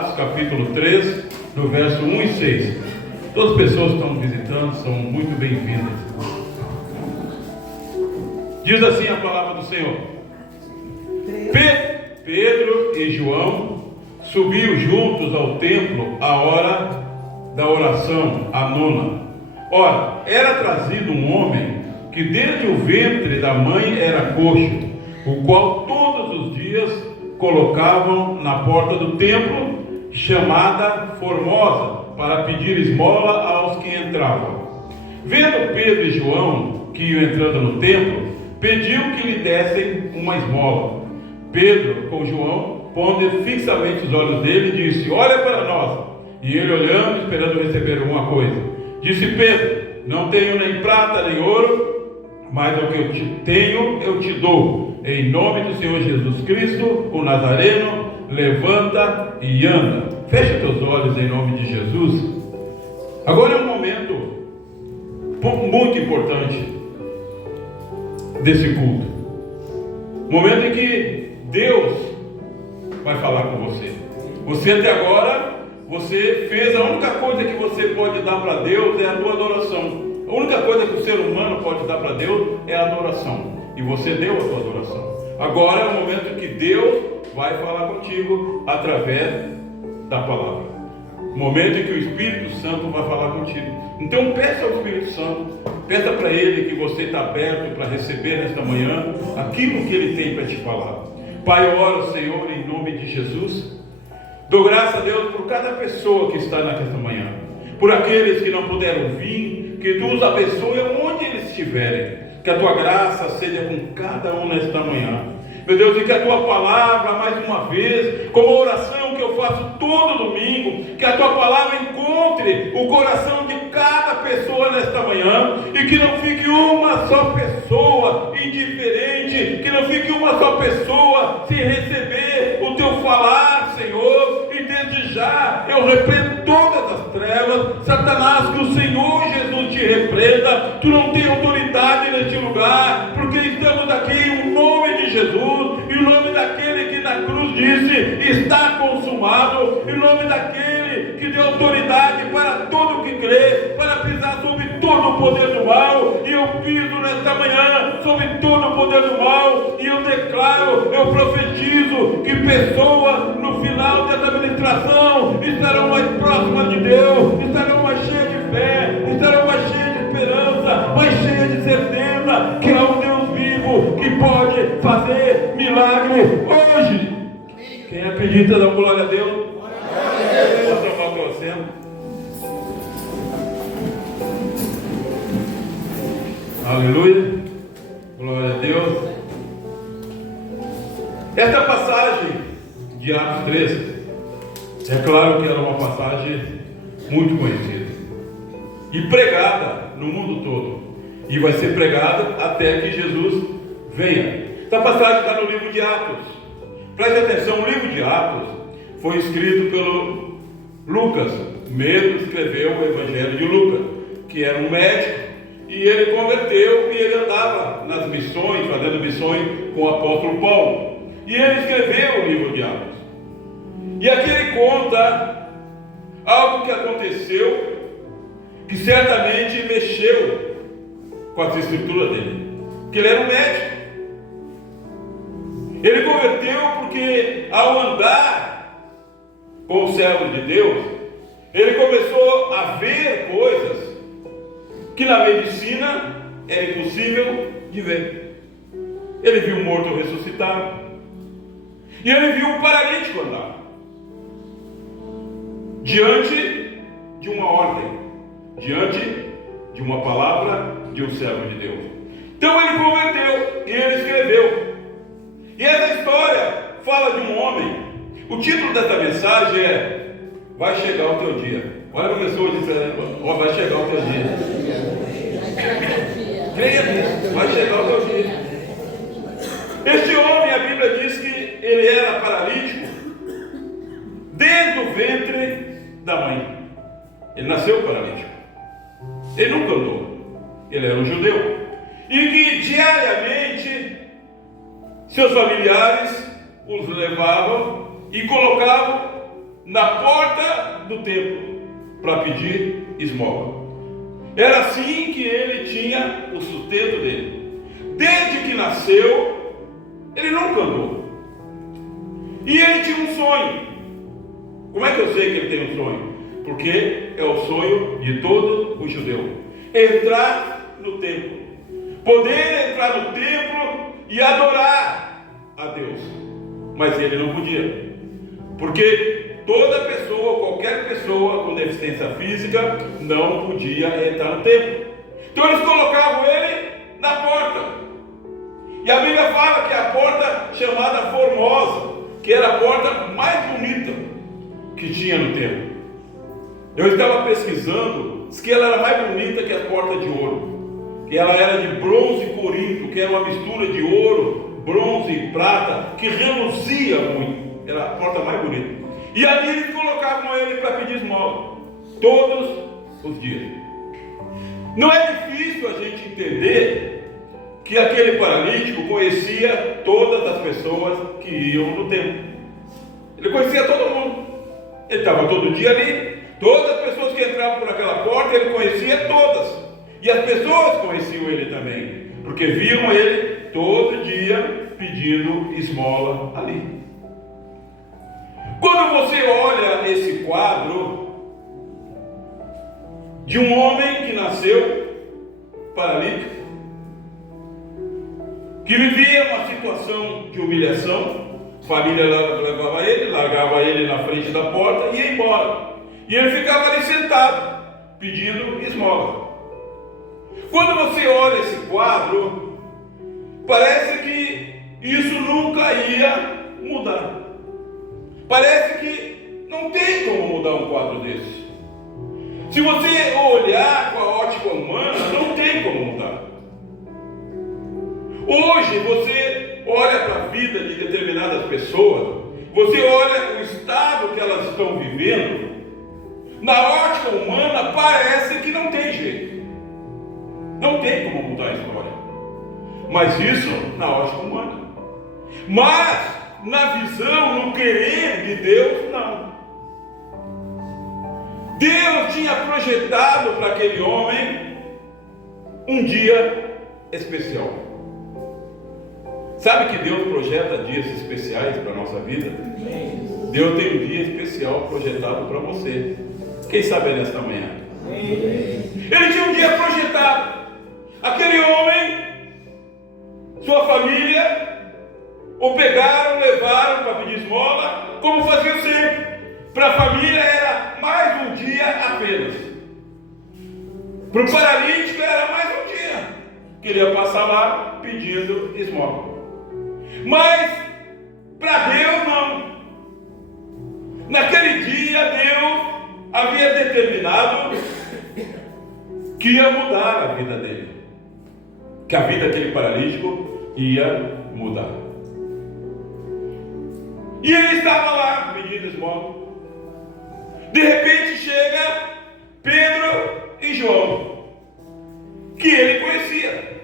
Atos capítulo 3, do verso 1 e 6. Todas as pessoas que estão visitando são muito bem-vindas. Diz assim a palavra do Senhor: Pedro e João subiam juntos ao templo à hora da oração, a nona. Ora, era trazido um homem que desde o ventre da mãe era coxo, o qual todos os dias colocavam na porta do templo, chamada Formosa, para pedir esmola aos que entravam. Vendo Pedro e João que iam entrando no templo, pediu que lhe dessem uma esmola. Pedro, com João, pondo fixamente os olhos dele, disse: olha para nós. E ele, olhando, esperando receber alguma coisa, disse Pedro: não tenho nem prata nem ouro, mas o que eu tenho eu te dou. Em nome do Senhor Jesus Cristo, o Nazareno, levanta e anda. Fecha teus olhos em nome de Jesus. Agora é um momento muito importante desse culto. Momento em que Deus vai falar com você. Você até agora, você fez a única coisa que você pode dar para Deus é a tua adoração. A única coisa que o ser humano pode dar para Deus é a adoração. E você deu a tua adoração. Agora é o momento que Deus vai falar contigo através da palavra. O momento em que o Espírito Santo vai falar contigo. Então peça ao Espírito Santo, peça para Ele que você está aberto para receber nesta manhã aquilo que Ele tem para te falar. Pai, eu oro, Senhor, em nome de Jesus. Dou graças a Deus por cada pessoa que está nesta manhã, por aqueles que não puderam vir, que Tu os abençoe onde eles estiverem. Que a Tua graça seja com cada um nesta manhã. Meu Deus, e que a Tua palavra, mais uma vez, como a oração que eu faço todo domingo, que a Tua palavra encontre o coração de cada pessoa nesta manhã, e que não fique uma só pessoa indiferente, que não fique uma só pessoa sem receber o Teu falar, Senhor. E desde já eu repreendo todas as trevas. Satanás, que o Senhor Jesus te repreenda. Tu não tem autoridade neste lugar, porque estamos aqui em nome de Jesus, em nome daquele que na cruz disse: está consumado, em nome daquele que deu autoridade para todo o que crê, para pisar sobre todo o poder do mal. E eu piso nesta manhã sobre todo o poder do mal, e eu declaro, eu profetizo que pessoas no final dessa administração estarão mais próximas de Deus, estarão mais cheias de fé, estarão mais cheias de esperança, mais cheias de certeza que há um Deus vivo que pode fazer milagre hoje. Quem acredita, dá glória a Deus. Vou tomar o teu assento. Aleluia, glória a Deus. Esta passagem de Atos 3, é claro que era uma passagem muito conhecida e pregada no mundo todo, e vai ser pregada até que Jesus venha. Esta passagem está no livro de Atos. Preste atenção, o livro de Atos foi escrito pelo Lucas, mesmo escreveu o Evangelho de Lucas, que era um médico. E ele converteu, e ele andava nas missões, fazendo missões com o apóstolo Paulo. E ele escreveu o livro de Atos. E aqui ele conta algo que aconteceu, que certamente mexeu com as escrituras dele. Porque ele era um médico. Ele converteu porque, ao andar com os servos de Deus, ele começou a ver coisas que na medicina era impossível de ver. Ele viu um morto ressuscitar, e ele viu um paralítico andar, diante de uma ordem, diante de uma palavra de um servo de Deus. Então ele converteu, e ele escreveu. E essa história fala de um homem. O título dessa mensagem é: vai chegar o teu dia. Olha para a pessoa dizendo: ó, vai chegar o teu dia. Creia nisso, vai chegar o teu dia. Este homem, a Bíblia diz que ele era paralítico desde o ventre da mãe. Ele nasceu paralítico. Ele nunca andou. Ele era um judeu. E que diariamente seus familiares os levavam e colocavam na porta do templo para pedir esmola. Era assim que ele tinha o sustento dele. Desde que nasceu, ele nunca andou. E ele tinha um sonho. Como é que eu sei que ele tem um sonho? Porque é o sonho de todo o judeu: entrar no templo, poder entrar no templo e adorar a Deus. Mas ele não podia, porque toda pessoa, qualquer pessoa com deficiência física não podia entrar no templo. Então eles colocavam ele na porta. E a Bíblia fala que a porta chamada Formosa, que era a porta mais bonita que tinha no templo. Eu estava pesquisando, diz que ela era mais bonita que a porta de ouro, que ela era de bronze e corinto, que era uma mistura de ouro, bronze e prata, que reluzia muito. Era a porta mais bonita. E ali eles colocavam ele para pedir esmola, todos os dias. Não é difícil a gente entender que aquele paralítico conhecia todas as pessoas que iam no templo. Ele conhecia todo mundo. Ele estava todo dia ali. Todas as pessoas que entravam por aquela porta, ele conhecia todas. E as pessoas conheciam ele também, porque viam ele todo dia pedindo esmola ali. Quando você olha esse quadro de um homem que nasceu paralítico, que vivia uma situação de humilhação, a família levava ele, largava ele na frente da porta e ia embora. E ele ficava ali sentado, pedindo esmola. Quando você olha esse quadro, parece que isso nunca ia mudar. Parece que não tem como mudar um quadro desse. Se você olhar com a ótica humana, não tem como mudar. Hoje você olha para a vida de determinadas pessoas, você olha o estado que elas estão vivendo. Na ótica humana parece que não tem jeito. Não tem como mudar a história. Mas isso na ótica humana. Mas na visão, no querer de Deus, não. Deus tinha projetado para aquele homem um dia especial. Sabe que Deus projeta dias especiais para a nossa vida? Deus tem um dia especial projetado para você. Quem sabe nesta manhã? Ele tinha um dia projetado. Aquele homem, sua família, o pegaram, levaram para pedir esmola, como faziam sempre. Para a família era mais um dia apenas. Para o paralítico era mais um dia que ele ia passar lá pedindo esmola. Mas para Deus não. Naquele dia Deus havia determinado que ia mudar a vida dele, que a vida daquele paralítico ia mudar. E ele estava lá pedindo esmola. De repente chega Pedro e João, que ele conhecia.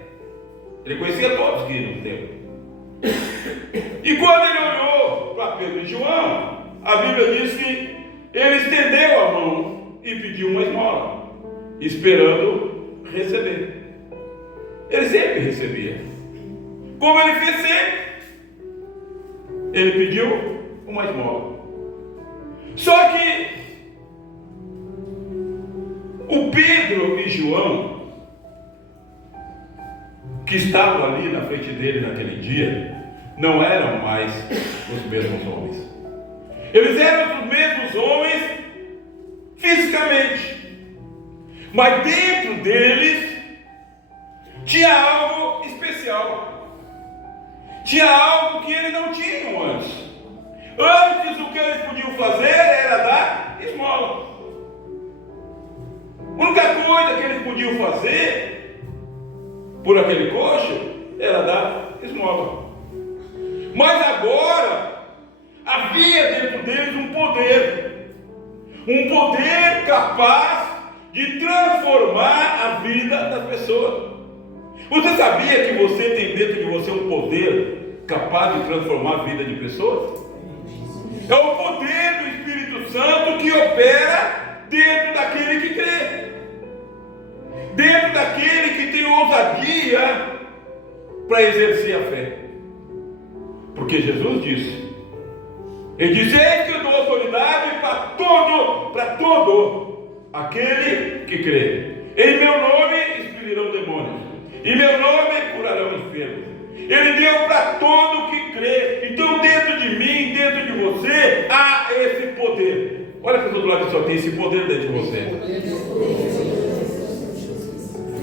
Ele conhecia todos que iam no templo. E quando ele olhou para Pedro e João, a Bíblia diz que ele estendeu a mão e pediu uma esmola, esperando receber. Ele sempre recebia. Como ele fez sempre, ele pediu uma esmola. Só que o Pedro e João, que estavam ali na frente dele naquele dia, não eram mais os mesmos homens. Eles eram os mesmos homens fisicamente, mas dentro deles tinha algo especial. Tinha algo que eles não tinham antes. Antes, o que eles podiam fazer era dar esmola. A única coisa que eles podiam fazer por aquele coxo era dar esmola. Mas agora havia dentro deles um poder capaz de transformar a vida das pessoas. Você sabia que você tem dentro de você um poder capaz de transformar a vida de pessoas? É o poder do Espírito Santo que opera dentro daquele que crê, dentro daquele que tem ousadia para exercer a fé. Porque Jesus disse, Ele disse: eis que eu dou autoridade para todo aquele que crê. Em meu nome expelirão demônios, em meu nome curarão enfermos. Ele deu para todo que crê. Então dentro de mim, dentro de você, há esse poder. Olha para o outro lado, só tem esse poder dentro de você.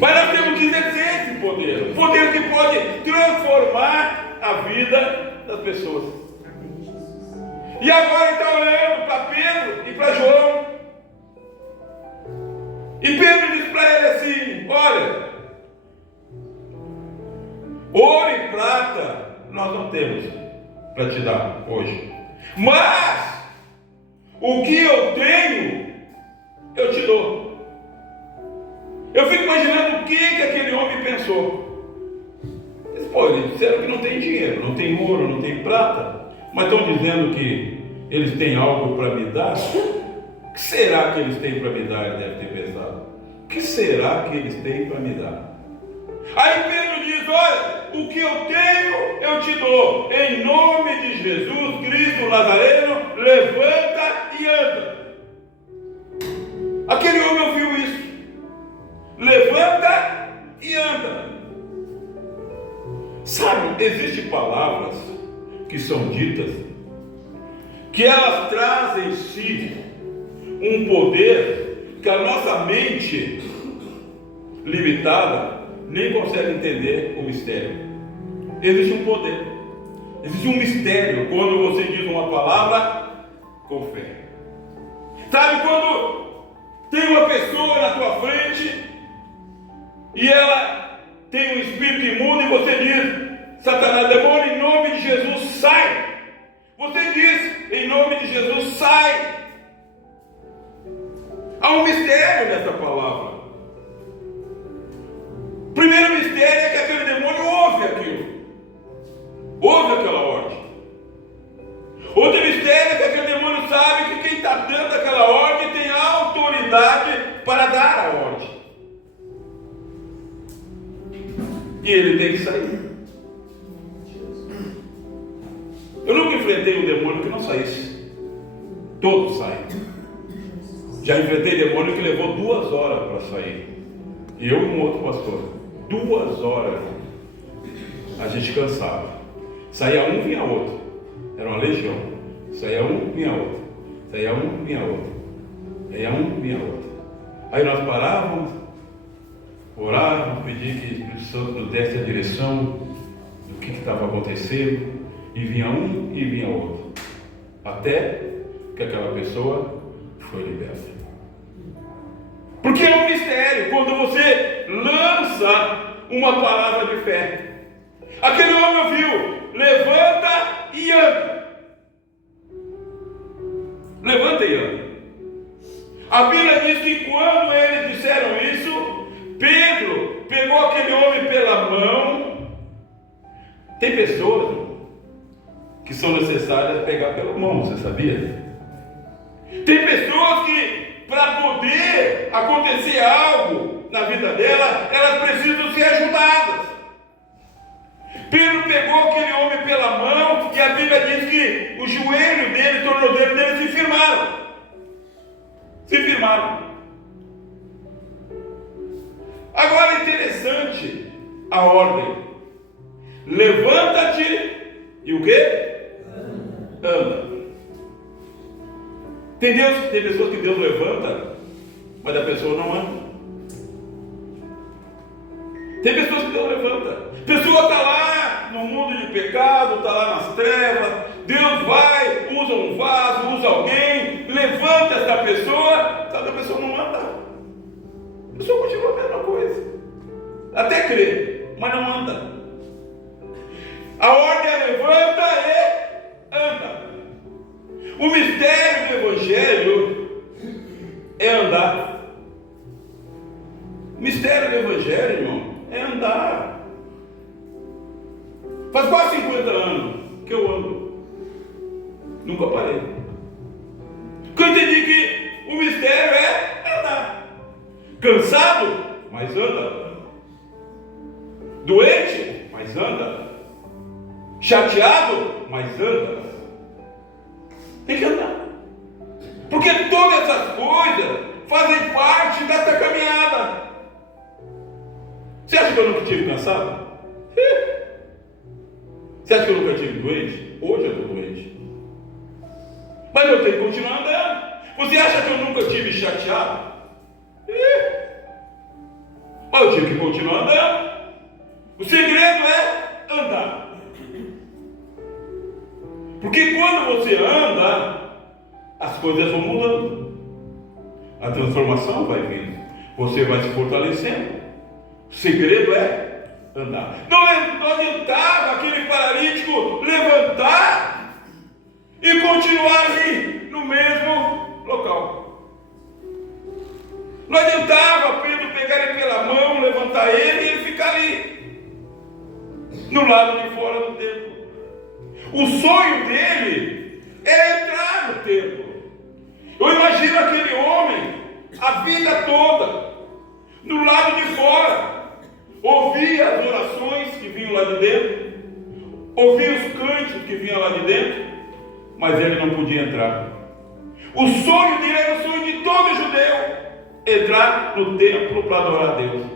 Mas nós temos que exercer esse poder. O poder que pode transformar a vida das pessoas. E agora ele está olhando para Pedro e para João. E Pedro diz para ele assim: olha, ouro e prata nós não temos para te dar hoje, mas o que eu tenho eu te dou. Eu fico imaginando o que aquele homem pensou. Eles disseram que não tem dinheiro, não tem ouro, não tem prata, mas estão dizendo que eles têm algo para me dar. O que será que eles têm para me dar? Ele deve ter pensado. O que será que eles têm para me dar? Aí Pedro diz: olha, o que eu tenho eu te dou. Em nome de Jesus Cristo Nazareno, levanta e anda. Aquele homem ouviu isso. Levanta e anda. Sabe, existem palavras que são ditas, que elas trazem em si um poder que a nossa mente limitada nem consegue entender o mistério. Existe um poder, existe um mistério quando você diz uma palavra com fé. Sabe quando tem uma pessoa na tua frente e ela tem um espírito imundo e você diz: Satanás, demônio, em nome de Jesus, sai. Você diz: em nome de Jesus, sai. Há um mistério nessa palavra. O primeiro mistério é que aquele demônio ouve aquilo, ouve aquela ordem. Outro mistério é que aquele demônio sabe que quem está dando aquela ordem tem a autoridade para dar a ordem. E ele tem que sair. Eu nunca enfrentei um demônio que não saísse. Todos saem. Já enfrentei demônio que levou 2 horas para sair. Eu e um outro pastor. 2 horas. A gente cansava. Saía um, vinha outro. Era uma legião. Saía um, vinha outro. Saía um, vinha outro. Saía um, vinha outro. Aí nós parávamos, orávamos, pedíamos que o Espírito Santo nos desse a direção do que estava acontecendo. E vinha um e vinha outro. Até que aquela pessoa foi liberta. Porque é um mistério quando você lança uma palavra de fé. Aquele homem ouviu: levanta e anda. Levanta e anda. A Bíblia diz que quando eles disseram isso, Pedro pegou aquele homem pela mão. Tem pessoas que são necessárias pegar pela mão, você sabia? Tem pessoas que, para poder acontecer algo na vida dela, elas precisam ser ajudadas. Pedro pegou aquele homem pela mão e a Bíblia diz que o joelho dele, o tornozelo dele se firmaram. Se firmaram. Agora é interessante a ordem. Levanta-te e o quê? Anda. Tem pessoas que Deus levanta, mas a pessoa não anda. Tem pessoas que Deus levanta. A pessoa está lá no mundo de pecado, está lá nas trevas. Deus vai, usa um vaso, usa alguém, levanta essa pessoa, sabe, a pessoa não anda. A pessoa continua a mesma coisa. Até crê, mas não anda. A ordem é levanta e anda. O mistério do Evangelho é andar. O mistério do Evangelho, irmão, é andar. Faz quase 50 anos que eu ando. Nunca parei. Cansado, mas anda. Doente, mas anda. Chateado, mas anda. Tem que andar. Porque todas essas coisas fazem parte dessa caminhada. Você acha que eu nunca estive cansado? Você acha que eu nunca estive doente? Hoje eu estou doente. Mas eu tenho que continuar andando. Você acha que eu nunca estive chateado? Mas eu tive que continuar andando. O segredo é andar. Porque quando você anda, as coisas vão mudando. A transformação vai vindo. Você vai se fortalecendo. O segredo é andar. Não adiantava aquele paralítico levantar e continuar ali no mesmo local. Não adiantava Pedro pegar ele pela mão, levantar ele e ele ficar ali, no lado de fora do templo. O sonho dele é entrar no templo. Eu imagino aquele homem a vida toda no lado de fora, ouvia as orações que vinham lá de dentro, ouvia os cânticos que vinham lá de dentro, mas ele não podia entrar. O sonho dele era o sonho de todo judeu, entrar no templo para adorar a Deus.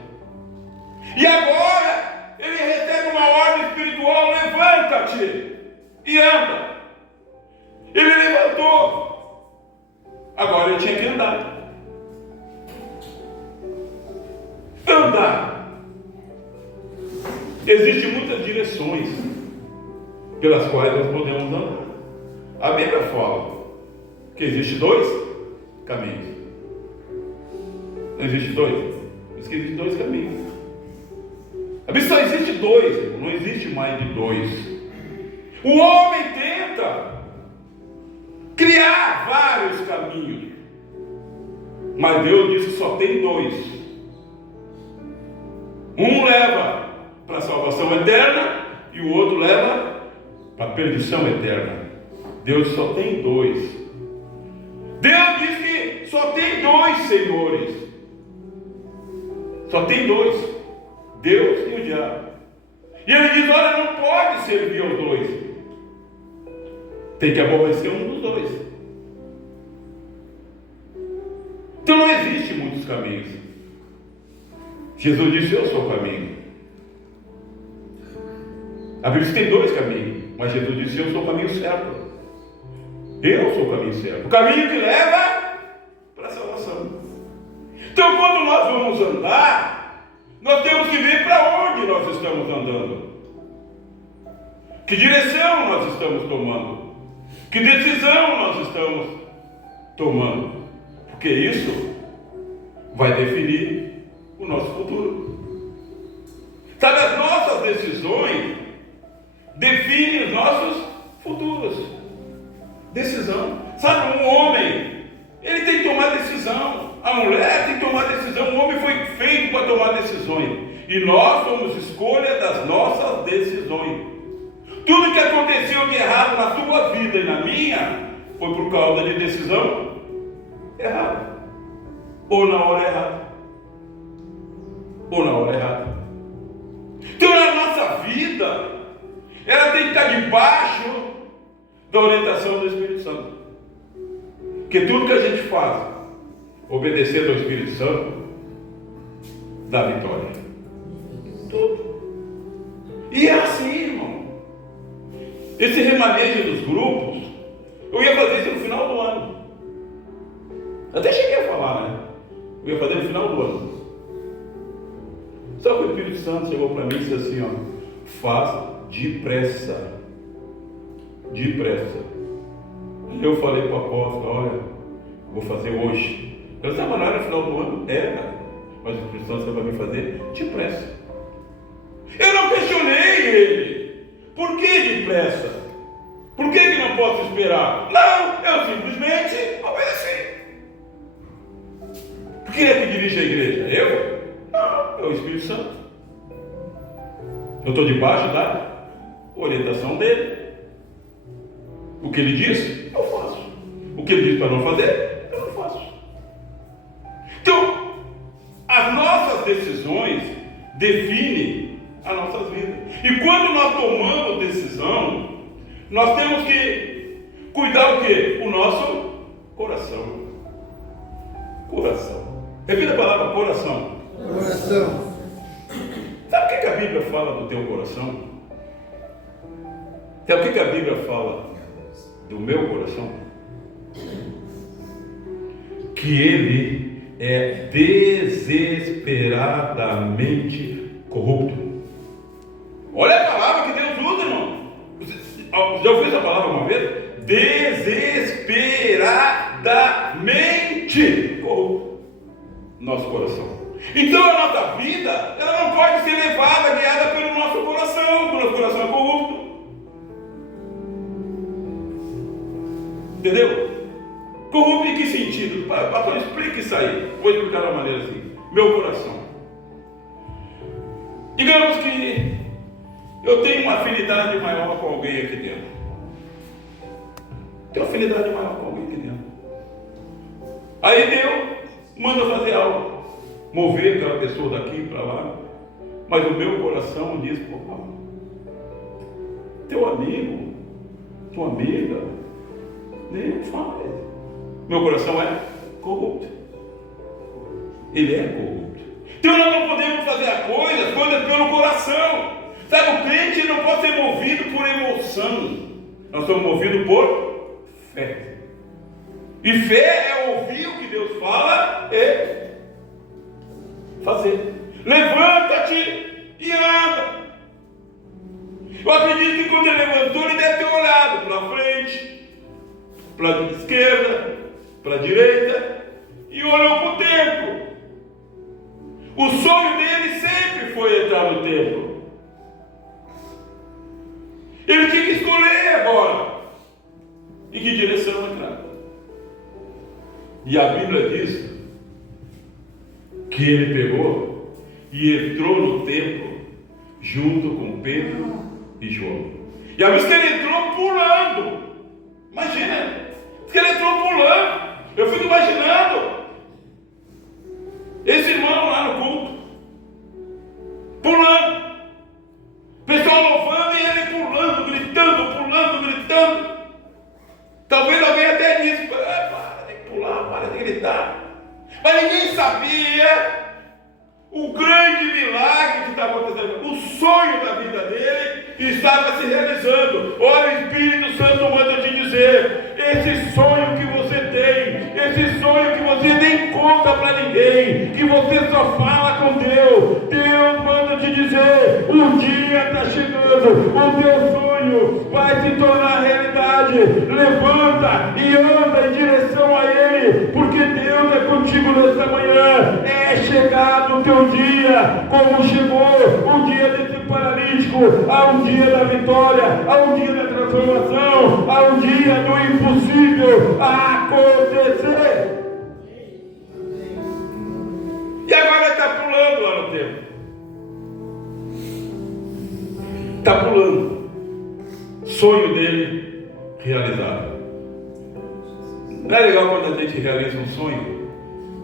E agora ele recebe uma ordem espiritual: levanta-te e anda. Ele levantou, agora ele tinha que andar. Andar. Existem muitas direções pelas quais nós podemos andar. A Bíblia fala que existem dois caminhos. Não existe dois? Diz que existem dois caminhos. A Bíblia só existe dois, não existe mais de dois. O homem tenta criar vários caminhos, mas Deus disse que só tem dois. Um leva para a salvação eterna e o outro leva para a perdição eterna. Deus só tem dois. Deus diz que só tem dois senhores. Só tem dois: Deus e o diabo. E ele diz: olha, não pode servir aos dois. Tem que aborrecer um dos dois. Então não existe muitos caminhos. Jesus disse: eu sou o caminho. A Bíblia tem dois caminhos, mas Jesus disse: eu sou o caminho certo. Eu sou o caminho certo. O caminho que leva para a salvação. Então, quando nós vamos andar, nós temos que ver para onde nós estamos andando. Que direção nós estamos tomando. Que decisão nós estamos tomando. Porque isso vai definir o nosso futuro. Sabe, as nossas decisões definem os nossos futuros. Decisão. Sabe, um homem, ele tem que tomar decisão. A mulher tem que tomar decisão. O homem foi feito para tomar decisões. E nós somos escolha das nossas decisões. Tudo que aconteceu de errado na sua vida e na minha foi por causa de decisão errada. Ou na hora errada. Ou na hora errada. Então a nossa vida, ela tem que estar debaixo da orientação do Espírito Santo. Porque tudo que a gente faz, obedecendo ao Espírito Santo, dá vitória. Tudo. E é assim, irmão. Esse remanejo dos grupos, eu ia fazer isso no final do ano. Até cheguei a falar, né? Eu ia fazer no final do ano. Só que o Espírito Santo chegou para mim e disse assim, ó: faz depressa. Depressa. Eu falei para o apóstolo: olha, vou fazer hoje. Eu disse: mas não era no final do ano? Era. Mas o Espírito Santo vai me fazer depressa. Eu não questionei ele. Por que depressa? Por que não posso esperar? Não, eu simplesmente obedeci. Quem é que dirige a igreja? Eu? Não, é o Espírito Santo. Eu estou debaixo da orientação dele. O que ele diz, eu faço. O que ele diz para não fazer, eu não faço. Então, decisões definem as nossas vidas. E quando nós tomamos decisão, nós temos que cuidar o quê? O nosso coração. Coração. Repita a palavra coração. Coração. Sabe o que a Bíblia fala do teu coração? Sabe o que a Bíblia fala do meu coração? Que ele é desesperadamente corrupto. Olha a palavra que Deus usa, irmão. Já ouviu essa palavra uma vez? Desesperadamente corrupto. Nosso coração. Então a nossa vida, ela não pode ser levada, guiada pelo nosso coração, porque o nosso coração é corrupto. Entendeu? Corrupto em que sentido? Pastor, explique isso aí. Vou explicar de uma maneira assim. Meu coração. Digamos que eu tenho uma afinidade maior com alguém aqui dentro. Tenho uma afinidade maior com alguém aqui dentro. Aí Deus manda fazer algo. Mover aquela pessoa daqui para lá. Mas o meu coração diz, pô, teu amigo, tua amiga, nem faz. Meu coração é corrupto. Ele é corrupto. Então nós não podemos fazer as coisas pelo coração. Sabe, o crente não pode ser movido por emoção. Nós somos movidos por fé. E fé é ouvir o que Deus fala e fazer. Levanta-te e anda. Eu acredito que quando ele levantou, ele deve ter olhado para frente, para a esquerda, para a direita, e olhou para o templo. O sonho dele sempre foi entrar no templo. Ele tinha que escolher agora em que direção entrar. E a Bíblia diz que ele pegou e entrou no templo junto com Pedro e João. E a vez que ele entrou pulando. Imagina, que ele entrou pulando. Eu fico imaginando esse irmão lá no culto, pulando, pessoal louvando e ele pulando, gritando. Talvez alguém até disse, para de pular, para de gritar. Mas ninguém sabia o grande milagre que estava acontecendo. O sonho da vida dele estava se realizando. Olha, o Espírito Santo manda te dizer: esse sonho que você tem, esse sonho que você nem conta para ninguém, que você só fala com Deus, Deus manda te dizer: o dia está chegando, o teu sonho vai se tornar realidade. Levanta e anda em direção a Ele, porque Deus é contigo nesta manhã. É chegado o teu dia, como chegou o dia desse paralítico, há um dia da vitória, há um dia da transformação, há um dia do impossível acontecer. E agora ele está pulando lá no tempo. Está pulando. Sonho dele realizado. Não é legal quando a gente realiza um sonho?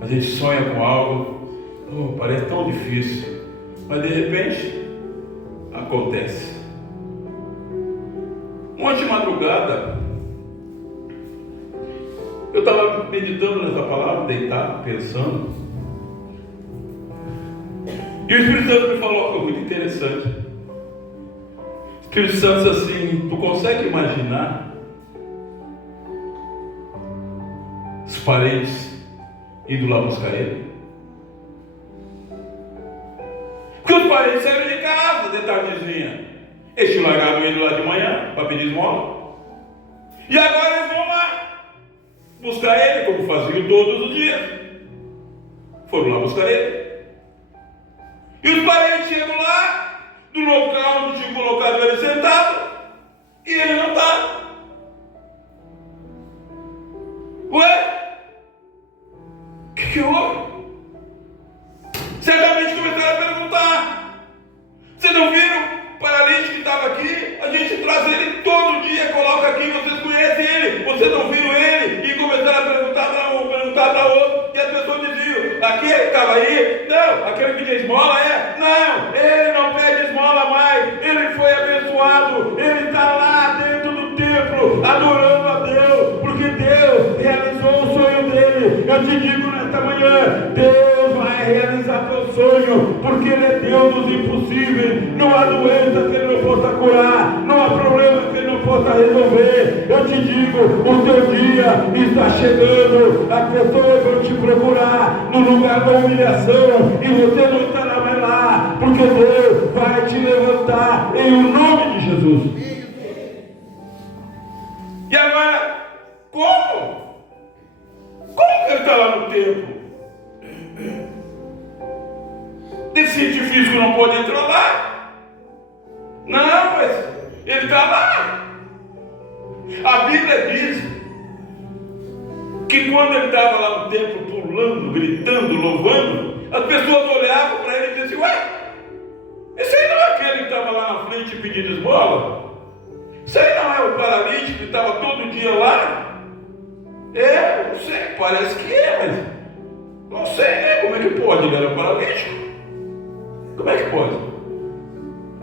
A gente sonha com algo, parece tão difícil, mas de repente acontece. Ontem de madrugada eu estava meditando nessa palavra, deitado, pensando, e o Espírito Santo me falou algo muito interessante. O Espírito Santo disse assim: tu consegue imaginar os parentes indo lá buscar ele? Porque os parentes saíram de casa de tardezinha. Eles tinham largado ele lá de manhã para pedir esmola. E agora eles vão lá buscar ele, como faziam todos os dias. Foram lá buscar ele. E os parentes chegam lá, do local onde tinham colocado ele sentado, e ele não está. Ué? O que houve? Certamente começaram a perguntar: vocês não viram o paralítico que estava aqui? A gente traz ele todo dia, coloca aqui, vocês conhecem ele, vocês não viram ele? E começaram a perguntar para um, perguntar para outro, e as pessoas diziam: aqui ele estava aí? Não, aquele que diz esmola não, ele não pede esmola mais, ele foi abençoado, ele está lá dentro do templo, adorando a Deus, porque Deus realizou o sonho dele. Eu te digo nesta manhã, Deus vai realizar teu sonho, porque Ele é Deus dos impossíveis. Não há doença que Ele não possa curar, não há problema que Ele não possa resolver. Eu te digo, o teu dia está chegando, as pessoas vão te procurar no lugar da humilhação, e você não estará mais lá, porque Deus vai te levantar em nome de Jesus. E agora, como? Como que ele está lá no templo? Deficiente físico não pode entrar lá? Não, mas ele está lá. A Bíblia diz que quando ele estava lá no templo pulando, gritando, louvando, as pessoas olhavam para ele e diziam: ué, esse aí não é aquele que estava lá na frente pedindo esmola? Esse aí não é o paralítico que estava todo dia lá? Não sei, parece que mas não sei, né? Como é que pode? Ele era paralítico. Como é que pode?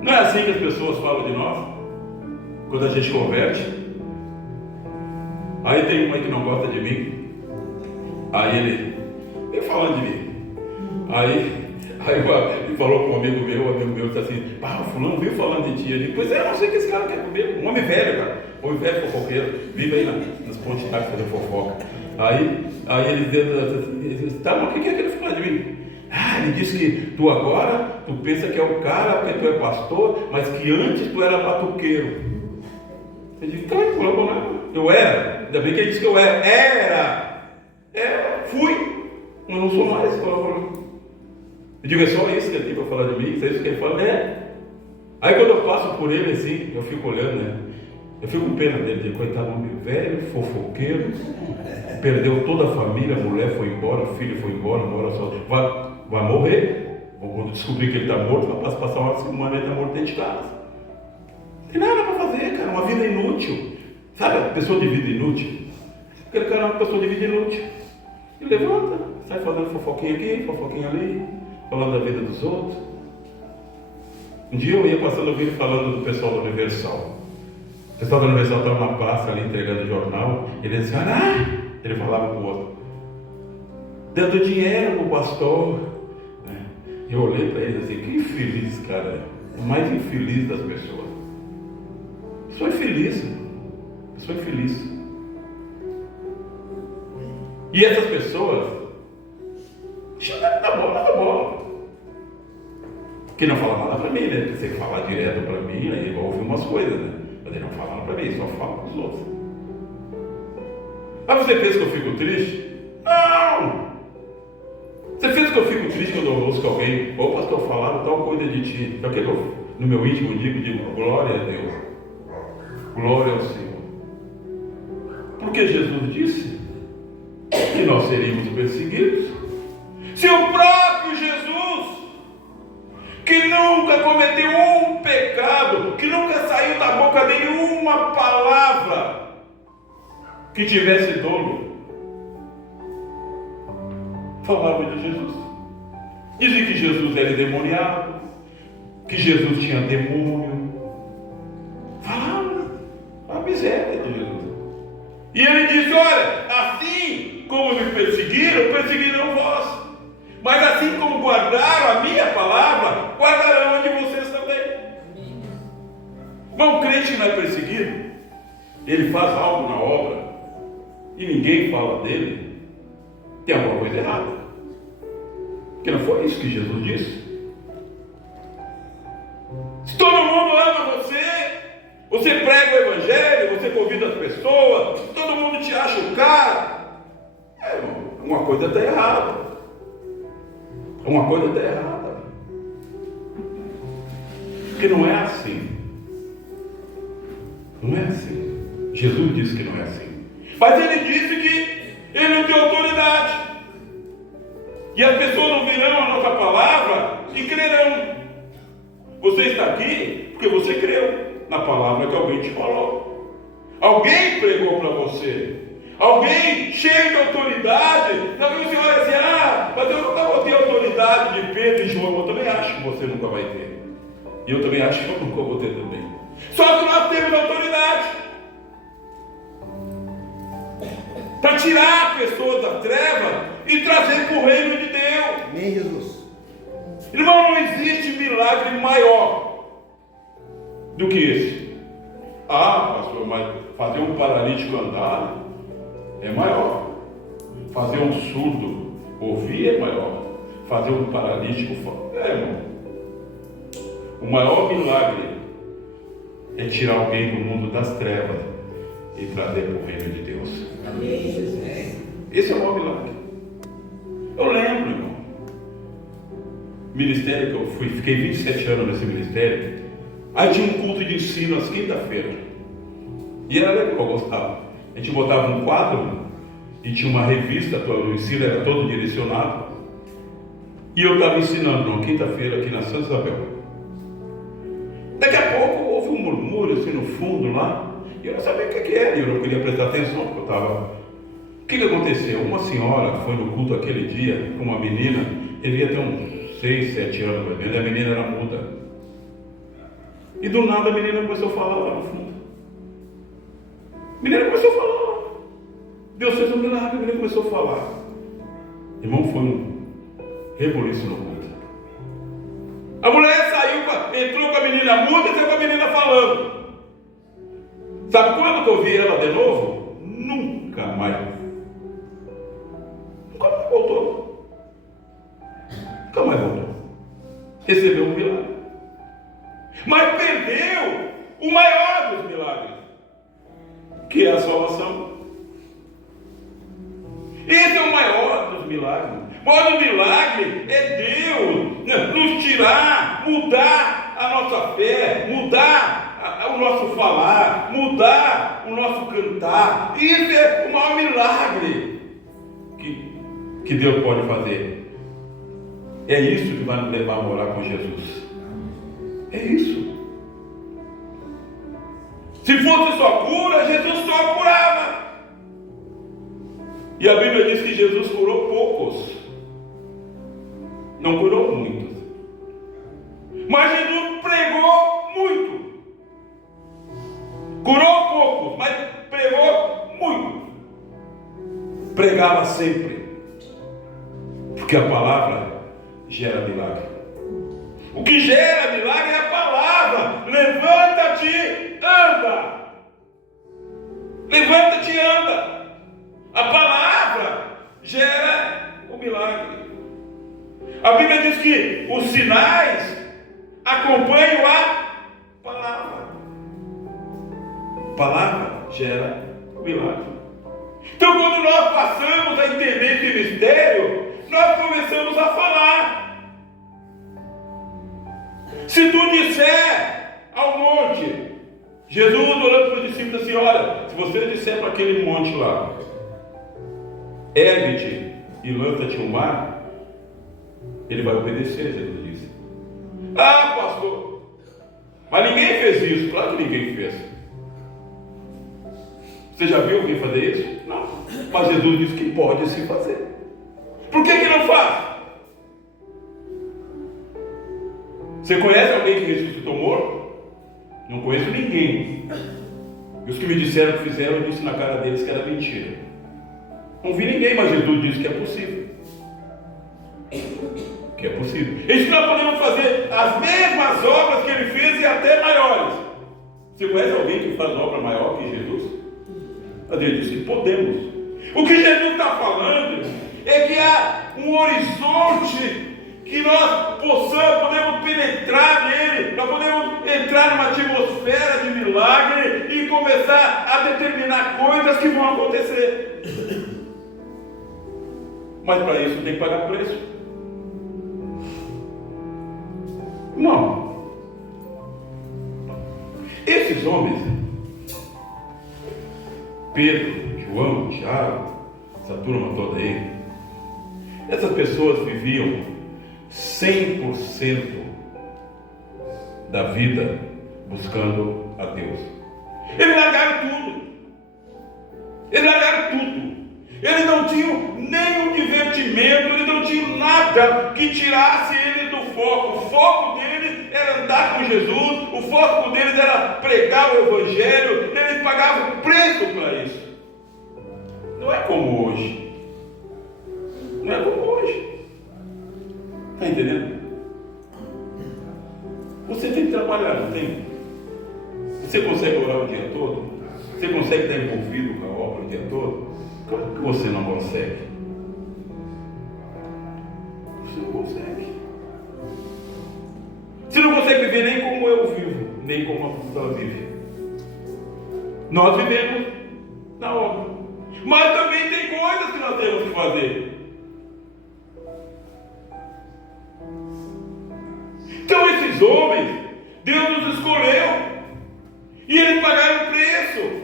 Não é assim que as pessoas falam de nós quando a gente converte? Aí tem uma que não gosta de mim, aí ele vem falando de mim, aí ele falou com um amigo meu disse assim: o fulano veio falando de ti. Ele disse: pois não sei o que esse cara quer comer. Um homem velho, cara, homem velho fofoqueiro, vive aí nas pontes de táxi fazendo fofoca. Aí ele disse: tá, mas o que é que ele falou de mim? Ele disse que tu agora, tu pensa que é o cara porque tu é pastor, mas que antes tu era batuqueiro. Eu disse: cara, não falou nada. Eu era, ainda bem que ele disse que eu era, fui, mas não sou mais. Eu digo: é só isso que ele tem para falar de mim? Isso é isso que ele fala? Aí quando eu passo por ele assim, eu fico olhando, né? Eu fico com pena dele, de coitado, homem velho, fofoqueiro, perdeu toda a família, a mulher foi embora, o filho foi embora, mora só, vai morrer. Ou quando descobrir que ele está morto, vai passar uma semana ele está morto dentro de casa. Não tem nada para fazer, cara, uma vida inútil. Sabe a pessoa de vida inútil? Aquele cara é uma pessoa de vida inútil. Ele levanta, sai fazendo fofoquinha aqui, fofoquinha ali, falando da vida dos outros. Um dia eu ia passando o vídeo falando do pessoal da Universal. O pessoal da Universal estava na praça ali entregando jornal. Ele dizia: ele falava com o outro, dando dinheiro para o pastor. Eu olhei para ele assim: que infeliz, cara, o mais infeliz das pessoas. Sou infeliz, sou infeliz. E essas pessoas chamaram da bola. Que não falam nada para mim, né? Porque se falar direto para mim, aí ele vai ouvir umas coisas, né? Mas ele não fala nada para mim, só fala para os outros. Você pensa que eu fico triste? Não! Você pensa que eu fico triste quando eu ouço que alguém, o pastor falaram tal coisa de ti? Então o que eu, no meu íntimo, digo: glória a Deus, glória ao Senhor. Porque Jesus disse que nós seríamos perseguidos. Se o próprio Jesus, que nunca cometeu um pecado, que nunca saiu da boca dele uma palavra que tivesse dolo, falava de Jesus. Dizem que Jesus era endemoniado, que Jesus tinha demônio. Falava a miséria de Jesus. E ele disse: olha, assim como me perseguirão vós. Mas assim como guardaram a minha palavra, guardarão a de vocês também. Mas um crente que não é perseguido, ele faz algo na obra e ninguém fala dele, tem alguma coisa errada. Porque não foi isso que Jesus disse. Se todo mundo ama você prega o evangelho, você convida as pessoas, se todo mundo te acha o cara, uma coisa está errada. Uma coisa está errada. Porque não é assim. Não é assim. Jesus disse que não é assim. Mas ele disse que ele não tem autoridade. E as pessoas não virão a nossa palavra e crerão. Você está aqui porque você creu na palavra que alguém te falou. Alguém pregou para você. Alguém cheio de autoridade. Talvez você olhe assim: mas eu nunca vou ter autoridade de Pedro e João, eu também acho que você nunca vai ter. E eu também acho que eu nunca vou ter também. Só que nós temos autoridade para tirar a pessoa da treva e trazer para o reino de Deus. Amém, Jesus. Irmão, não existe milagre maior do que esse. Ah, pastor, mas fazer um paralítico andar é maior. Fazer um surdo ouvir é maior. Fazer um paralítico falar irmão. O maior milagre é tirar alguém do mundo das trevas e trazer para o reino de Deus. Amém. Esse é o maior milagre. Eu lembro, irmão, ministério que eu fui, fiquei 27 anos nesse ministério. Aí tinha um culto de ensino às quinta-feiras. E era legal, eu gostava. A gente botava um quadro e tinha uma revista, o ensino era todo direcionado. E eu estava ensinando numa quinta-feira aqui na Santa Isabel. Daqui a pouco houve um murmúrio assim no fundo lá. E eu não sabia o que era, e eu não queria prestar atenção, porque eu estava. O que aconteceu? Uma senhora foi no culto aquele dia com uma menina, devia ter uns 6, 7 anos, mais ou menos, e a menina era muda. E do nada a menina começou a falar lá no fundo. A menina começou a falar. Deus fez um milagre, a menina começou a falar. Irmão, foi um rebuliço no culto. A mulher saiu, entrou com a menina muda e saiu com a menina falando. Sabe quando que eu vi ela de novo? Nunca mais. Nunca mais voltou. Nunca mais voltou. Recebeu um milagre. Mas perdeu o maior dos milagres, que é a salvação. Esse é o maior dos milagres. O maior do milagre é Deus nos tirar, mudar a nossa fé, mudar o nosso falar, mudar o nosso cantar. Isso é o maior milagre que Deus pode fazer. É isso que vai nos levar a morar com Jesus. É isso. Se fosse só cura, Jesus só curava. E a Bíblia diz que Jesus curou poucos. Não curou muitos. Mas Jesus pregou muito. Curou poucos, mas pregou muito. Pregava sempre. Porque a palavra gera milagre. O que gera milagre é a palavra. Levanta-te, anda. Levanta-te, anda. A palavra gera o milagre. A Bíblia diz que os sinais acompanham a palavra. A palavra gera o milagre. Então, quando nós passamos a entender esse mistério, nós começamos a falar. Se tu disser ao monte, Jesus olhando para os discípulos assim, olha, se você disser para aquele monte lá, ergue-te e lança-te no mar, ele vai obedecer, Jesus disse. Ah, pastor, mas ninguém fez isso. Claro que ninguém fez. Você já viu alguém fazer isso? Não. Mas Jesus disse que pode se fazer. Por que não faz? Você conhece alguém que ressuscitou morto? Não conheço ninguém. E os que me disseram que fizeram, eu disse na cara deles que era mentira. Não vi ninguém, mas Jesus disse que é possível. Que é possível. E nós podemos fazer as mesmas obras que ele fez e até maiores. Você conhece alguém que faz obra maior que Jesus? Mas ele disse que podemos. O que Jesus está falando é que há um horizonte que nós podemos penetrar nele, nós podemos entrar numa atmosfera de milagre e começar a determinar coisas que vão acontecer. Mas para isso tem que pagar preço. Irmão, esses homens, Pedro, João, Tiago, essa turma toda aí, essas pessoas viviam 100% da vida buscando a Deus. Eles largaram tudo. Eles largaram tudo. Eles não tinham nenhum divertimento, eles não tinham nada que tirasse eles do foco. O foco deles era andar com Jesus, o foco deles era pregar o Evangelho, eles pagavam preço para isso. Não é como hoje. Não é como hoje. Está entendendo? Você tem que trabalhar, não tem? Você consegue orar o dia todo? Você consegue estar envolvido com a obra o dia todo? Claro que você não consegue. Você não consegue. Você não consegue viver nem como eu vivo, nem como a pessoa vive. Nós vivemos na obra. Mas também tem coisas que nós temos que fazer. Então esses homens, Deus nos escolheu. E eles pagaram o preço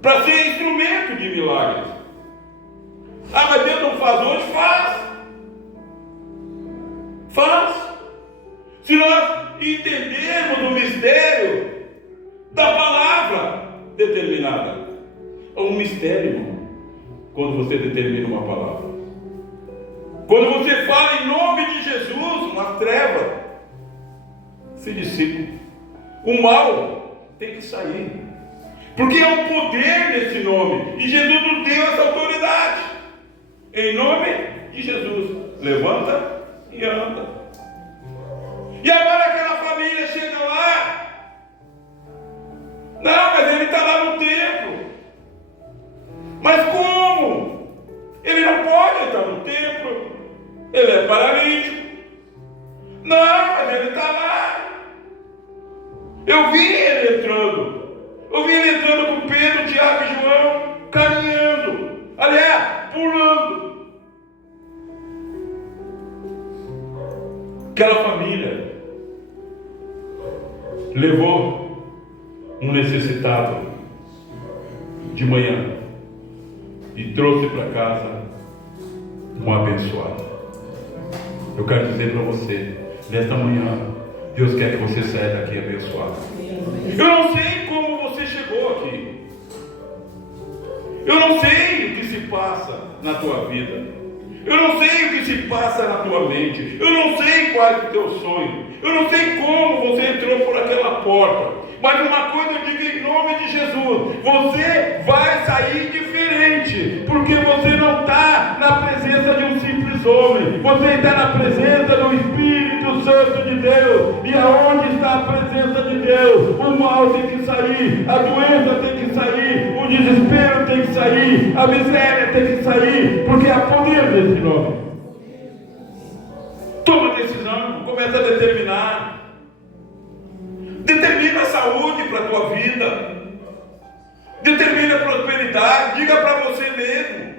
para ser instrumento de milagres. Ah, mas Deus não faz hoje? Faz. Faz. Se nós entendermos o mistério da palavra determinada. É um mistério, irmão, quando você determina uma palavra. Quando você fala em nome de Jesus, uma treva se dissipa. O mal tem que sair. Porque há um poder nesse nome. E Jesus nos deu essa autoridade. Em nome de Jesus. Levanta e anda. E agora aquela família chega lá. Não, mas ele está lá no templo. Mas como? Ele não pode estar no templo. Ele é paralítico. Não, mas ele está lá. Eu vi ele entrando. Eu vi ele entrando com Pedro, Tiago e João, caminhando. Aliás, pulando. Aquela família levou um necessitado de manhã e trouxe para casa um abençoado. Eu quero dizer para você, nesta manhã, Deus quer que você saia daqui abençoado. Eu não sei como você chegou aqui. Eu não sei o que se passa na tua vida. Eu não sei o que se passa na tua mente. Eu não sei qual é o teu sonho. Eu não sei como você entrou por aquela porta. Mas uma coisa eu digo em nome de Jesus: você vai sair diferente, porque você não está na presença de um simples homem, você está na presença do Espírito Santo de Deus. E aonde está a presença de Deus, o mal tem que sair, a doença tem que sair, o desespero tem que sair, a miséria tem que sair, porque há poder nesse nome. Toma decisão, começa a determinar. Determina a saúde para a tua vida. Determina a prosperidade. Diga para você mesmo.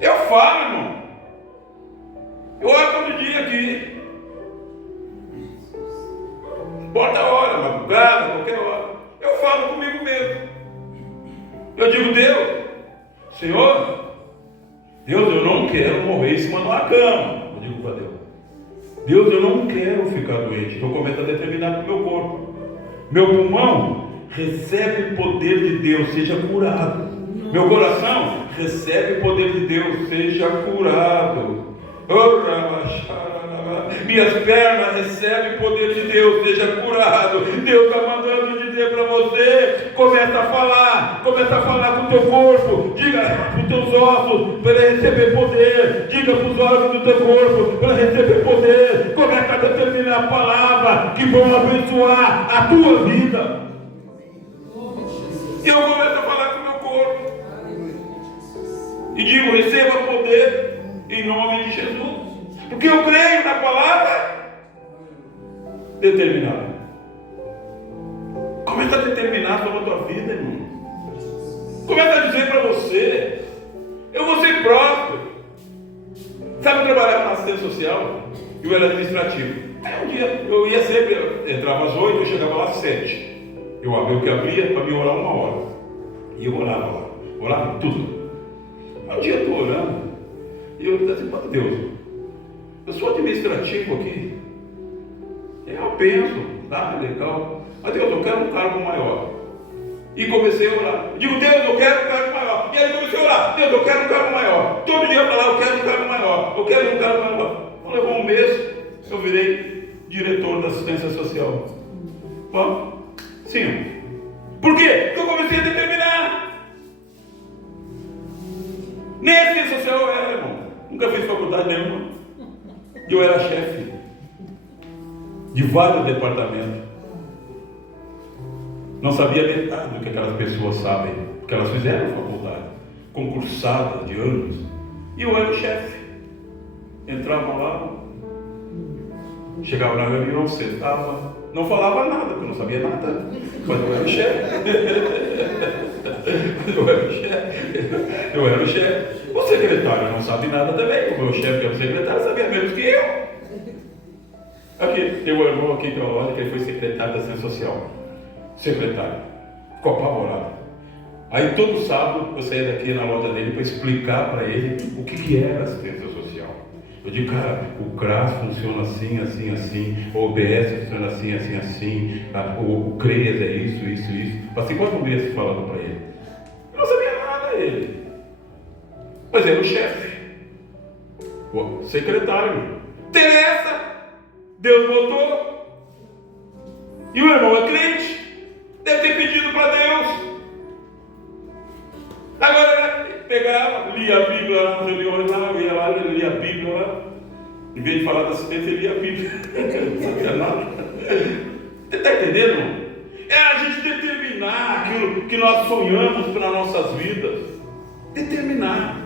Eu falo, irmão. Eu oro todo dia aqui. Importa a hora, madrugada, qualquer hora. Eu falo comigo mesmo. Eu digo: Deus, Senhor, Deus, eu não quero morrer em cima de uma cama. Eu digo para Deus: Deus, eu não quero ficar doente. Então começo a determinar com o meu corpo. Meu pulmão recebe o poder de Deus, seja curado. Meu coração recebe o poder de Deus, seja curado. Minhas pernas recebem o poder de Deus, seja curado. Deus está mandando dizer para você: começa a falar com o teu corpo, diga para os teus ossos para receber poder, diga para os órgãos do teu corpo para receber poder. Começa a determinar a palavra que vão abençoar a tua vida. E eu começo a falar com o meu corpo e digo: receba poder em nome de Jesus. Porque eu creio na palavra determinada. Começa a determinar sobre a tua vida, irmão. Começa a dizer para você: eu vou ser próspero. Sabe, eu trabalhava na assistência social e eu era administrativo. Aí um dia eu ia sempre, entrava às 8, eu chegava lá às 7. Eu abria o que abria para me orar 1 hora. E eu orava lá, orava tudo. Aí um dia eu estou orando e eu disse assim: para Deus, eu sou administrativo aqui. Eu penso, tá, legal. Mas Deus, eu quero um cargo maior. E comecei a orar. Digo: Deus, eu quero um cargo maior. E Aí ele começou a orar: Deus, eu quero um cargo maior. Todo dia eu falava: eu quero um cargo maior, eu quero um cargo maior. Quando levou um mês, eu virei diretor da assistência social. Bom, sim. Por quê? Porque eu comecei a determinar. Nem assistência social eu era, irmão. Nunca fiz faculdade nenhuma. E eu era chefe de vários departamentos. Não sabia metade do que aquelas pessoas sabem, porque elas fizeram faculdade, concursadas de anos. E eu era o chefe. Entrava lá, chegava na reunião, sentava, não falava nada, porque eu não sabia nada, mas eu era o chefe. Eu era o chefe. O secretário não sabe nada também, o meu chefe, que é o secretário, sabia menos que eu. Aqui, tem um irmão aqui que eu olho, que ele foi secretário da Assistência Social. Secretário, ficou apavorado. Aí todo sábado eu saía daqui na loja dele para explicar para ele o que era assistência social. Eu digo: cara, o CRAS funciona assim, assim, assim, o OBS funciona assim, assim, assim, o CREAS é isso, isso, isso. Passei 4 meses falando para ele. Eu não sabia nada ele. Mas era o chefe, o secretário. Interessa, Deus botou. E o irmão é crente. Deve ter pedido para Deus. Agora pegava, lia a Bíblia lá nas reuniões, lá, ia lá, lia a Bíblia lá. Em vez de falar da assistência, ele lia a Bíblia. Não sabia nada. Você está entendendo, irmão? É a gente determinar aquilo que nós sonhamos para nossas vidas. Determinar.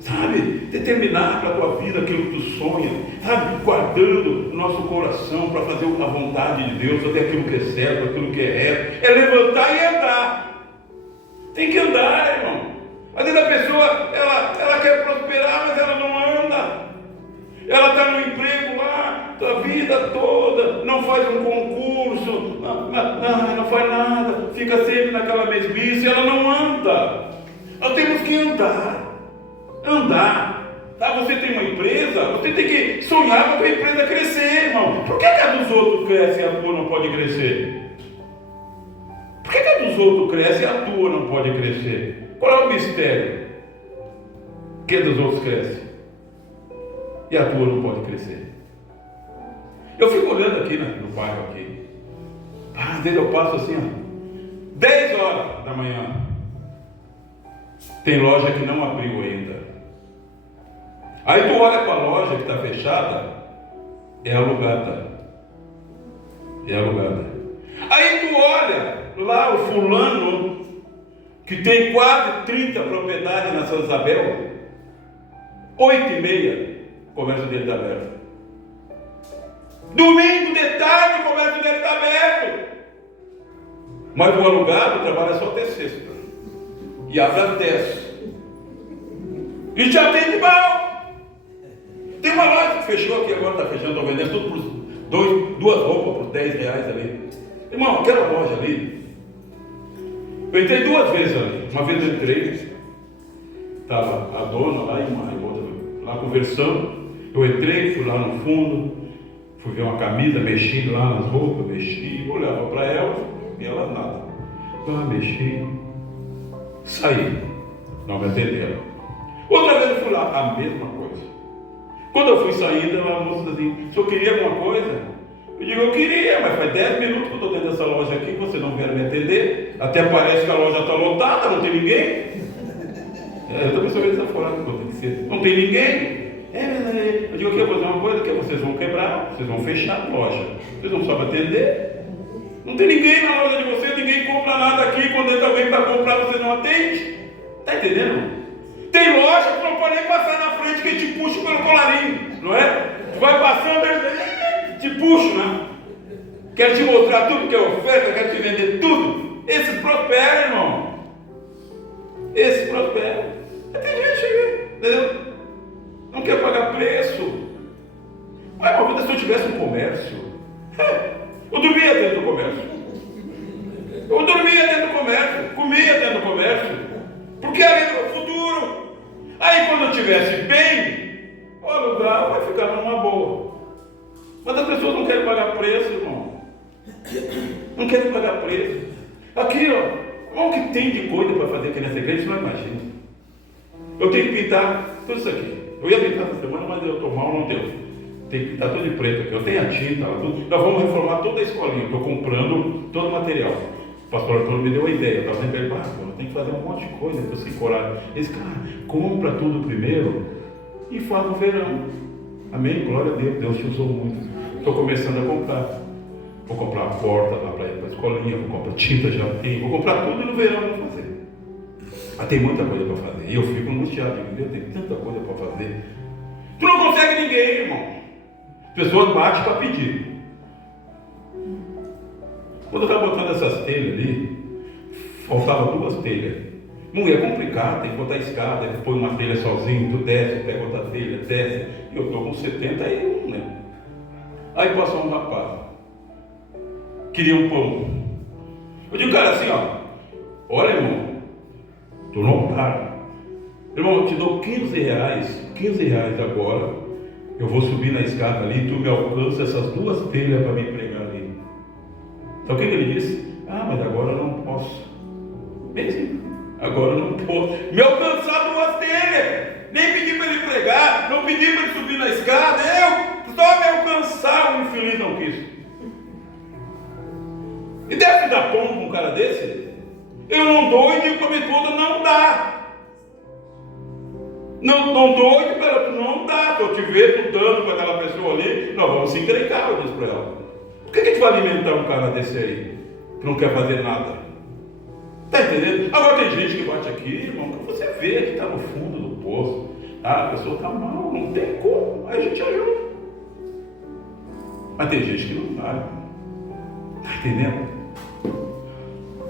Sabe? Determinar para a tua vida aquilo que tu sonha, sabe? Guardando o nosso coração para fazer a vontade de Deus, fazer aquilo que é certo, aquilo que é reto. É levantar e andar. Tem que andar, irmão. Às vezes a pessoa, ela quer prosperar, mas ela não anda. Ela está no emprego lá, a vida toda, não faz um concurso, não faz nada, fica sempre naquela mesmice, ela não anda. Nós temos que andar. Andar. Tá? Você tem uma empresa, você tem que sonhar para a tua empresa crescer, irmão. Por que a dos outros cresce e a tua não pode crescer? Por que a dos outros cresce e a tua não pode crescer? Qual é o mistério? Que a dos outros cresce e a tua não pode crescer? Eu fico olhando aqui no bairro aqui. Às vezes eu passo assim, ó, 10 horas da manhã. Tem loja que não abriu ainda. Aí tu olha para a loja que está fechada, é alugada. É alugada. Aí tu olha lá o fulano, que tem quase 30 propriedades na São Isabel, 8h30, o comércio dele está aberto. Domingo de tarde, o comércio dele está aberto. Mas o alugado trabalha só até sexta. E abre às 10. E já tem de mal. Tem uma loja que fechou aqui agora, está fechando, estou vendendo tudo por 2 roupas por R$10 ali. Irmão, aquela loja ali, eu entrei 2 vezes ali. Uma vez eu entrei, estava a dona lá e uma outra lá conversando. Eu entrei, fui lá no fundo, fui ver uma camisa, mexi lá nas roupas, mexi, olhava para ela, e ela nada. Lá mexi, saí, não me atenderam. Outra vez eu fui lá, a mesma coisa. Quando eu fui saindo, ela moça assim: o senhor queria alguma coisa? Eu digo: eu queria, mas faz 10 minutos que eu estou dentro dessa loja aqui, você não veio me atender. Até parece que a loja está lotada, não tem ninguém. Eu também sou dessa forma, não tem ninguém. Eu digo: aqui eu vou fazer uma coisa, que vocês vão quebrar, vocês vão fechar a loja, vocês não sabem atender. Não tem ninguém na loja de vocês, ninguém compra nada aqui. Quando entra alguém para comprar, você não atende. Está entendendo? Tem loja que não pode nem passar na frente, que te puxa pelo colarinho, não é? Tu vai passando, te puxa, né? Quer te mostrar tudo que é oferta, quer te vender tudo. Esses prosperam, irmão. Esses prosperam. Tem gente aí, entendeu? Não quer pagar preço. Mas uma vida, se eu tivesse um comércio, eu dormia dentro do comércio. Eu dormia dentro do comércio, comia dentro do comércio, porque ali no futuro. Aí quando eu estivesse bem, o aluguel vai ficar numa boa. Mas as pessoas não querem pagar preço, irmão. Não querem pagar preço. Aqui, ó, o que tem de coisa para fazer criança crente, não imagina. Eu tenho que pintar tudo isso aqui. Eu ia pintar essa semana, mas eu estou mal, não deu. Tem que pintar tudo de preto aqui. Eu tenho a tinta, tudo. Nós vamos reformar toda a escolinha. Estou comprando todo o material. O pastor Antônio me deu a ideia. Eu estava dizendo para ele, pastor, tem que fazer um monte de coisa para você coragem. Ele disse, cara, compra tudo primeiro e faz no verão. Amém? Glória a Deus. Deus te usou muito. Estou começando a comprar. Vou comprar a porta lá para ir para a escolinha, vou comprar tinta, já tem. Vou comprar tudo e no verão vou fazer. Mas tem muita coisa para fazer. E eu fico angustiado. Meu Deus, tem tanta coisa para fazer. Tu não consegue ninguém, irmão. As pessoas batem para pedir. Quando eu estava botando essas telhas ali, faltavam 2 telhas. Não é complicado, tem que botar escada, ele põe uma telha sozinho, tu desce, pega outra telha, desce. E eu estou com 71, né? Aí passou um rapaz. Queria um pão. Eu digo, cara, assim, ó. Olha, irmão. Tu não para. Irmão, eu te dou 15 reais. 15 reais agora. Eu vou subir na escada ali. Tu me alcança essas 2 telhas para me pregar ali. Então o que ele disse? Ah, mas agora eu não posso. Bem assim. Agora eu não posso. Me alcançar 2 telhas. Nem pedi para ele pregar. Não pedi para ele subir na escada. Eu só me alcançar. O infeliz não quis. E deve dar pão com um cara desse? Eu não dou e digo para minha esposa, não dá. Não dou e digo, não dá. Se eu te ver lutando com aquela pessoa ali, nós vamos se encrencar, eu disse para ela. Por que a gente vai alimentar um cara desse aí? Que não quer fazer nada? Está entendendo? Agora tem gente que bate aqui, irmão, que você vê que está no fundo do poço. Ah, a pessoa está mal, não tem como. Aí a gente ajuda. Mas tem gente que não vai. Está entendendo?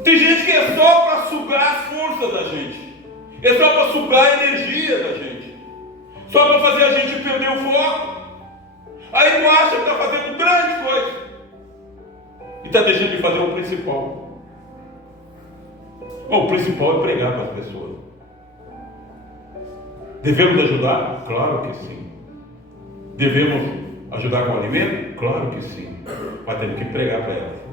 Tem gente que é só para sugar as forças da gente. É só para sugar a energia da gente. Só para fazer a gente perder o foco. Aí tu acha que está fazendo grandes coisas. E está deixando de fazer o principal. Bom, o principal é pregar para as pessoas. Devemos ajudar? Claro que sim. Devemos ajudar com o alimento? Claro que sim. Mas temos que pregar para elas.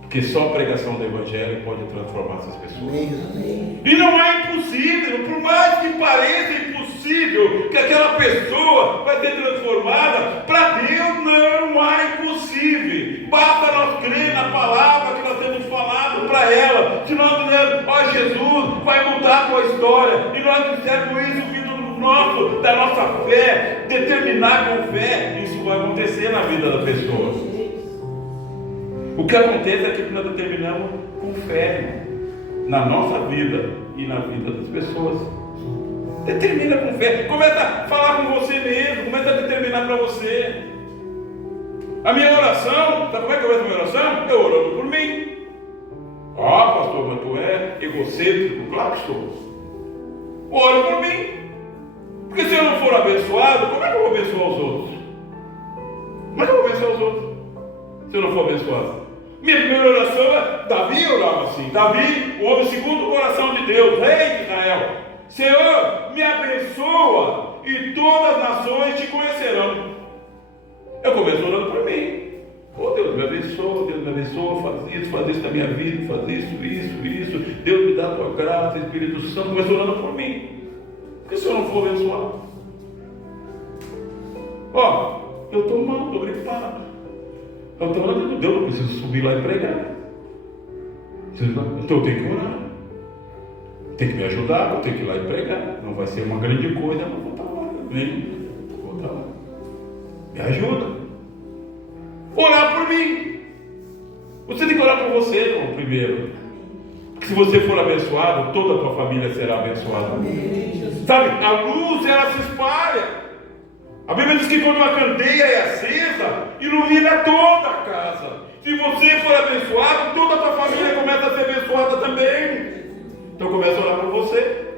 Porque só a pregação do Evangelho pode transformar essas pessoas. E não é impossível, por mais que pareça impossível que aquela pessoa vai ser transformada, para Deus não é impossível. Basta nós crer na palavra que nós temos falado para ela. Se nós dizermos, ó, Jesus vai mudar a tua história, e nós dissermos isso vindo da nossa fé, determinar com fé, isso vai acontecer na vida da pessoa. O que acontece é que nós determinamos com fé, irmão, na nossa vida e na vida das pessoas. Determina com fé. Começa a falar com você mesmo. Começa a determinar para você. A minha oração, sabe como é que começa a minha oração? Eu orando por mim. Ah, pastor, mas tu é egocêntrico? Claro que sou. Oro por mim. Porque se eu não for abençoado, como é que eu vou abençoar os outros? Como é que eu vou abençoar os outros? Se eu não for abençoado. Minha primeira oração é, Davi orava assim. Davi, o homem segundo o coração de Deus, rei de Israel. Senhor, me abençoa e todas as nações te conhecerão. Eu começo orando por mim. Oh, Deus me abençoa, faz isso na minha vida, faz isso. Deus me dá a tua graça, Espírito Santo. Começo orando por mim. Porque se eu não for abençoado? Ó, eu estou mal, estou gripado. Eu estou orando de Deus, eu preciso subir lá e pregar. Então eu tenho que orar. Tem que me ajudar, eu tenho que ir lá e pregar. Não vai ser uma grande coisa, mas vou estar lá. Vou estar lá. Me ajuda. Orar por mim. Você tem que orar por você, irmão, primeiro. Porque se você for abençoado, toda a tua família será abençoada. Sabe, a luz ela se espalha. A Bíblia diz que quando uma candeia é acesa, ilumina toda a casa. Se você for abençoado, toda a tua família começa a ser abençoada também. Então começa a orar por você.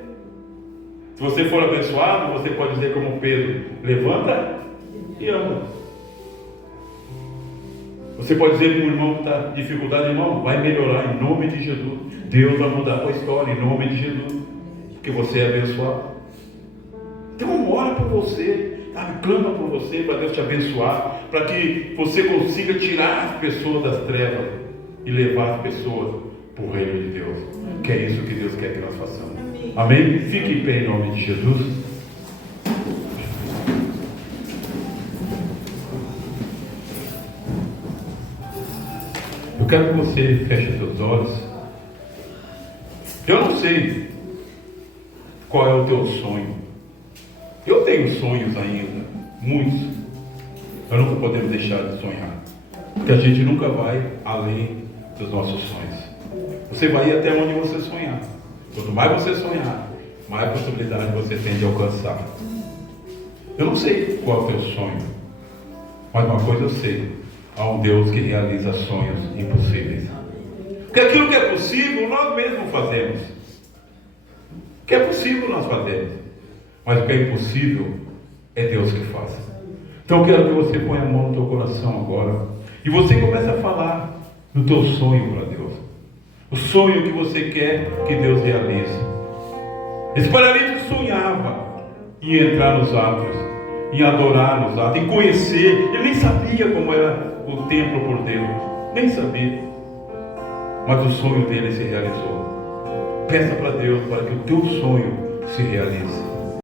Se você for abençoado, você pode dizer como Pedro, levanta e anda. Você pode dizer para um irmão que está em dificuldade, irmão, vai melhorar em nome de Jesus. Deus vai mudar a tua história em nome de Jesus. Porque você é abençoado. Então ora por você. Clama por você para Deus te abençoar, para que você consiga tirar as pessoas das trevas e levar as pessoas para o reino de Deus, que é isso que Deus quer que nós façamos. Amém? Fique em pé em nome de Jesus. Eu quero que você feche seus olhos. Eu não sei qual é o teu sonho. Eu tenho sonhos ainda, muitos. Nós nunca podemos deixar de sonhar, porque a gente nunca vai além dos nossos sonhos. Você vai ir até onde você sonhar. Quanto mais você sonhar, mais possibilidade você tem de alcançar. Eu não sei qual é o teu sonho, mas uma coisa eu sei: há um Deus que realiza sonhos impossíveis. Porque aquilo que é possível, nós mesmos fazemos. O que é possível, nós fazemos. Mas o que é impossível, é Deus que faz. Então eu quero que você ponha a mão no teu coração agora e você comece a falar do teu sonho para Deus. O sonho que você quer que Deus realize. Esse paralítico sonhava em entrar nos atos, em adorar nos atos, em conhecer. Ele nem sabia como era o templo por Deus, nem sabia. Mas o sonho dele se realizou. Peça para Deus para que o teu sonho se realize.